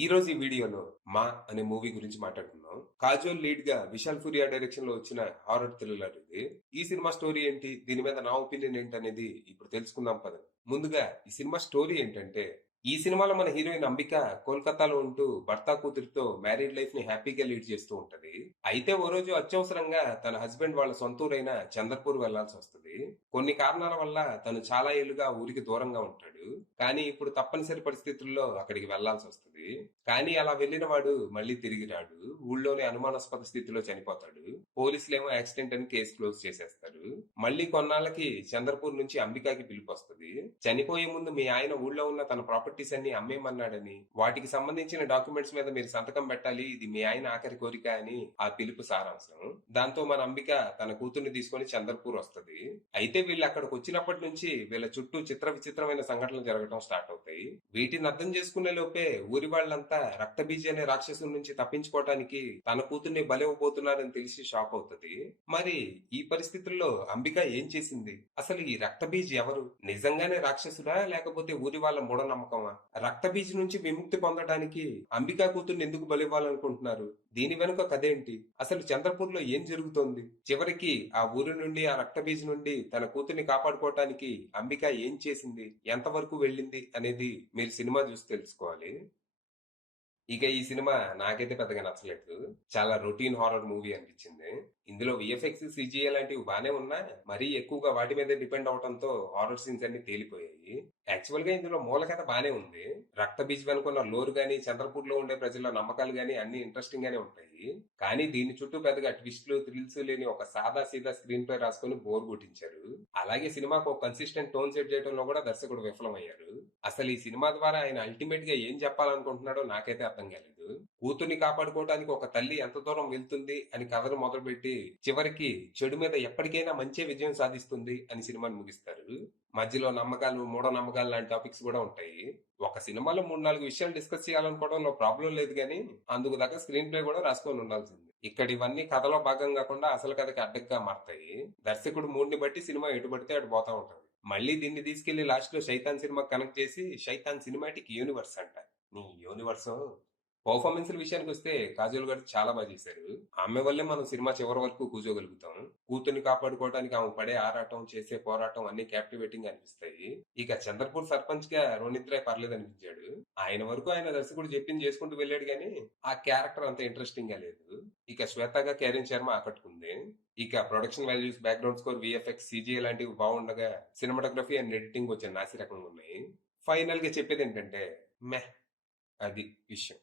ఈ రోజు ఈ వీడియోలో మా అనే మూవీ గురించి మాట్లాడుకుందాం. కాజోల్ లీడ్ గా విశాల్ ఫురియా డైరెక్షన్ లో వచ్చిన హారర్ థ్రిల్లర్ ఇది. ఈ సినిమా స్టోరీ ఏంటి, దీని మీద నా ఒపీనియన్ ఏంటి అనేది ఇప్పుడు తెలుసుకుందాం పదండి. ముందుగా ఈ సినిమా స్టోరీ ఏంటంటే, ఈ సినిమాలో మన హీరోయిన్ అంబిక కోల్కతాలో ఉంటూ భర్త కూతురితో మ్యారీడ్ లైఫ్ ని హ్యాపీగా లీడ్ చేస్తూ ఉంటది. అయితే ఓ రోజు అత్యవసరంగా తన హస్బెండ్ వాళ్ళ సొంతూరైన చంద్రపూర్ వెళ్లాల్సి వస్తుంది. కొన్ని కారణాల వల్ల తను చాలా ఏళ్లుగా ఊరికి దూరంగా ఉంటాడు. కానీ ఇప్పుడు తప్పనిసరి పరిస్థితుల్లో అక్కడికి వెళ్లాల్సి వస్తుంది. కానీ అలా వెళ్లిన వాడు మళ్ళీ తిరిగి రాడు. ఊళ్ళోనే అనుమానాస్పద స్థితిలో చనిపోతాడు. పోలీసులేమో యాక్సిడెంట్ అని కేసు క్లోజ్ చేసేస్తారు. మళ్ళీ కొన్నాళ్ళకి చంద్రపూర్ నుంచి అంబికాకి పిలుపు వస్తుంది. చనిపోయే ముందు మీ ఆయన ఊళ్ళో ఉన్న తన ప్రాపర్టీస్ అన్ని అమ్మేమన్నాడని, వాటికి సంబంధించిన డాక్యుమెంట్స్ మీద మీరు సంతకం పెట్టాలి, ఇది మీ ఆయన ఆఖరి కోరిక అని ఆ పిలుపు సారాంశం. దాంతో మన అంబిక తన కూతుర్ని తీసుకొని చంద్రపూర్ వస్తుంది. అయితే వీళ్ళు అక్కడికి వచ్చినప్పటి నుంచి వీళ్ళ చుట్టూ చిత్ర విచిత్రమైన సంఘటనలు జరగడం స్టార్ట్ అవుతాయి. వీటిని అర్థం చేసుకునే లోపే ఊరి వాళ్ళంతా రక్తబీజి అనే రాక్షసుల నుంచి తప్పించుకోవటానికి తన కూతుర్ని బలివ్వబోతున్నారని తెలిసి షాక్ అవుతుంది. మరి ఈ పరిస్థితుల్లో అంబిక ఏం చేసింది? అసలు ఈ రక్తబీజి ఎవరు? నిజంగానే రాక్షసుడా, లేకపోతే ఊరి వాళ్ళ మూఢనమ్మకమా? రక్తబీజి నుంచి విముక్తి పొందడానికి అంబికా కూతుర్ని ఎందుకు బలివ్వాలనుకుంటున్నారు? దీని వెనుక కథేంటి? అసలు చంద్రపూర్ లో ఏం జరుగుతోంది? చివరికి ఆ ఊరి నుండి, ఆ రక్తబీజి నుండి తన కూతుర్ని కాపాడుకోవటానికి అంబిక ఏం చేసింది, ఎంతవరకు వెళ్ళింది అనేది మీరు సినిమా చూసి తెలుసుకోవాలి. ఇక ఈ సినిమా నాకైతే పెద్దగా నచ్చలేదు. చాలా రొటీన్ హారర్ మూవీ అనిపించింది. ఇందులో విఎఫ్ఎక్స్, సిజిఐ లాంటివి బానే ఉన్నా మరీ ఎక్కువగా వాటి మీదే డిపెండ్ అవడంతో హారర్ సీన్స్ అన్ని తేలిపోయాయి. యాక్చువల్ గా ఇందులో మూల కథ బానే ఉంది. రక్త బీచ్ వెనుకున్న లోరు గాని, చంద్రపూర్ లో ఉండే ప్రజల నమ్మకాలు గాని అన్ని ఇంట్రెస్టింగ్ గానే ఉంటాయి. కానీ దీని చుట్టూ పెద్దగా ట్విస్ట్లు, థ్రిల్స్ లేని ఒక సాదా సీదా స్క్రీన్ ప్లే రాసుకుని బోర్ కొట్టించారు. అలాగే సినిమాకు ఒక కన్సిస్టెంట్ టోన్ సెట్ చేయడంలో కూడా దర్శకుడు విఫలమయ్యారు. అసలు ఈ సినిమా ద్వారా ఆయన అల్టిమేట్ గా ఏం చెప్పాలనుకుంటున్నాడో నాకైతే అర్థం కాలేదు. కూతుర్ని కాపాడుకోవడానికి ఒక తల్లి ఎంత దూరం వెళ్తుంది అని కథను మొదలుపెట్టి చివరికి చెడు మీద ఎప్పటికైనా మంచి విజయం సాధిస్తుంది అని సినిమాని ముగిస్తారు. మధ్యలో నమ్మకాలు, మూఢనమ్మకాలు లాంటి టాపిక్స్ కూడా ఉంటాయి. ఒక సినిమాలో 3-4 విషయాలు డిస్కస్ చేయాలనుకోవడంలో ప్రాబ్లం లేదు కానీ అందుకు దగ్గర స్క్రీన్ ప్లే కూడా రాసుకొని ఉండాల్సింది. ఇక్కడ ఇవన్నీ కథలో భాగం కాకుండా అసలు కథకి అడ్డంగా మారతాయి. దర్శకుడు మూడ్ ని బట్టి సినిమా ఎటు పడితే అటు పోతా ఉంటది. మళ్ళీ దీన్ని తీసుకెళ్లి లాస్ట్ లో శైతాన్ సినిమా కనెక్ట్ చేసి శైతాన్ సినిమాటిక్ యూనివర్స్ అంట. నీ యూనివర్స్. పర్ఫార్మెన్స్ విషయానికి వస్తే కాజల్ గారు చాలా బాగా చేశారు. ఆమె వల్లే మనం సినిమా చివరి వరకు కూర్చోగలుగుతాం. కూతుర్ని కాపాడుకోవడానికి ఆమె పడే ఆరాటం, చేసే పోరాటం అన్ని క్యాప్టివేటింగ్ అనిపిస్తాయి. ఇక చంద్రపూర్ సర్పంచ్ గా రోనిత్ రాయ్ పర్లేదు అనిపించాడు. ఆయన వరకు ఆయన దర్శకుడు చెప్పింది చేసుకుంటూ వెళ్ళాడు గానీ ఆ క్యారెక్టర్ అంత ఇంట్రెస్టింగ్ గా లేదు. ఇక శ్వేతగా క్యారెన్ శర్మ ఆకట్టుకుంది. ఇక production values, background score, VFX, CGI లాంటివి బాగుండగా సినిమాటోగ్రఫీ అండ్ ఎడిటింగ్ వచ్చే నాసి రకంగా ఉన్నాయి. ఫైనల్ గా చెప్పేది ఏంటంటే మెహ్, అది విషయం.